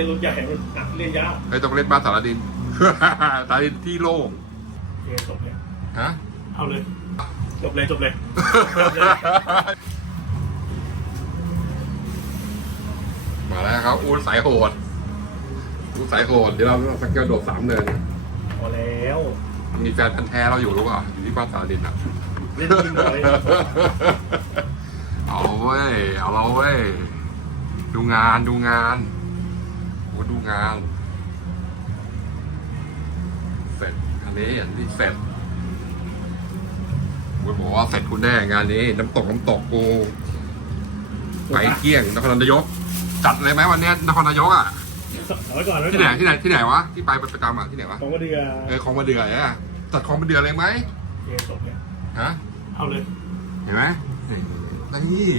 ล่นรุ่นใหญ่มันหนักเล่นยากเฮ้ยต้องเล่นบ้านสารดิน สารดินที่โล่งเกมจบเลยฮะ เอาเลย จบเลยจบเลยมาแล้วครับอูนสายโหดอูนสายโหดเดี๋ยวเราสเกลโดดสามเนินพอแล้ว มีแฟนพันธ์แท้เราอยู่หรือเปล่าอยู่ที่บ้านสารดินอะเล่นจริงเลยเอาเว้ย เอาเราเว้ย ดูงานดูงาน โอ้ดูงาน เสร็จอันนี้อันนี้เสร็จกูบอกว่าเสร็จคุณแน่งานนี้ น้ำตกน้ำตกกูไปเกลี้ยงนครนายก จัดเลยไหมวันเนี้ยนครนายกอะเอาไว้ก่อนไว้ที่ก่ไหนอนที่ไหนที่ไหนวะที่ไปประจำอะที่ไหนวะของกระเดือเออคลองมะเดืออะจัดคลองมะเดือเลยไหมเกมจบเลยฮะเอาเลย เห็นไหมนี่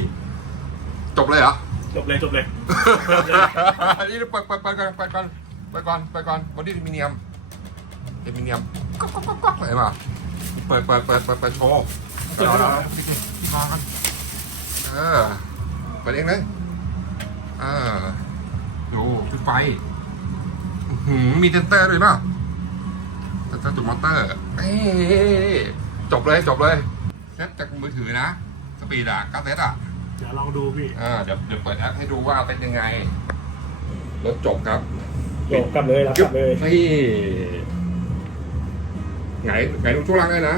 จบเลยเหรอ จบเลยจบเลยนี่ไปไปไปก่อนไปก่อนไปก่อนไปก่อนบอดี้มิเนียมเอมิเนียมก๊อกก๊อกก๊อกก๊อกเห็นป่ะเปิดเปิดเปิดเปิดเปิดโชว์เดี๋ยวเรากันเออเปิดเองเลยเออดูจุดไฟหือมีเซนเตอร์ด้วยเปล่าเซนเตอร์จุดมอเตอร์เอ้ยจบเลยจบเลยเซ็ตจากมือถือนะ สปีดอะก้าเซ็ตอะ เดี๋ยวลองดูพี่อ่าเดี๋ยวเดี๋ยวเปิดแอปให้ดูว่าเป็นยังไงรถจบครับจบกลับเลยรับกลับเลยนี่ไงไงตรงช่วงล่างได้นะ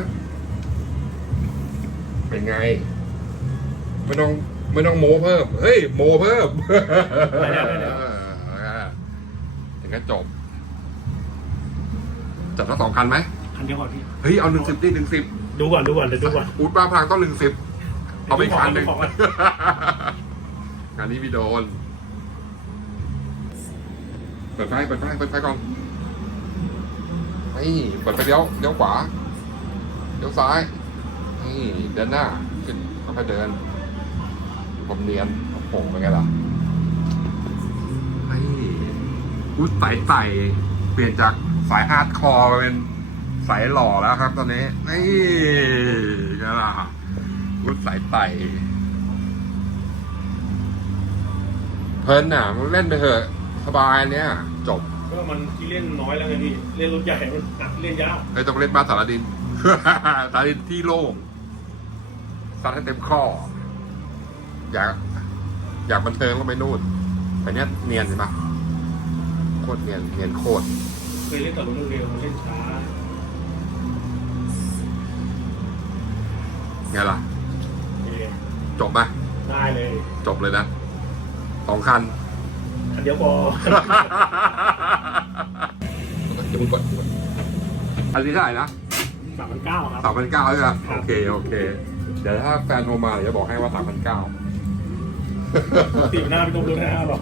เป็นไงไม่ต้องไม่ต้องโมเพิ่ม เฮ้ย โมเพิ่มได้แล้วได้แล้วอ่าถึงก็จบ จัดทั้งสองคันไหมคันเดียวก่อนพี่ เฮ้ย เอาหนึ่งสิบดิหนึ่งสิบดูก่อนดูก่อนเดี๋ยวดูก่อนอูดบ้าพลังต้องหนึ่งสิบ เอาไปอีกคันหนึ่งงก่อนงานนี้พี่โดน เปิดไฟเปิดไฟเปิดไฟก่อนนี่เปิดไฟเลี้ยวเลี้ยวขวาเลี้ยวซ้ายนี่เดินหน้าขึ้นค่อยเดินผมเนียนโอ้โหเป็นไงล่ะนี่อุ้ยสายไต่เปลี่ยนจากสายฮาร์ดคอร์เป็นสายหล่อแล้วครับตอนนี้นี่ไงล่ะ สายไต่เพลินอะมันเล่นไปเถอะสบายเนี่ย จบก็มันที่เล่นน้อยแล้วไงพี่ เล่นรุ่นใหญ่มันหนักเล่นยากเลยต้องเล่นบ้านสารดิน สารดินที่โล่งซัดให้เต็มข้อ อยาก อยากบันเทิงก็ไปนู่นแต่เนี้ยเนียนเห็นปะโคตรเนียนเนียนโคตรเคยเล่นแต่รุ่นเร็วๆเล่นช้าไงล่ะเออ จบไหมได้เลยจบเลยนะสองคัน คันเดียวพอ จะมึงกดอันนี้เท่าไหร่นะสามพันเก้าครับ สามพันเก้าใช่ไหมโอเค โอเค เดี๋ยวถ้าแฟนโทรมาเดี๋ยวจะบอกให้ว่าสามพันเก้า ตีหน้าพี่ต้องรู้หน้าหรอก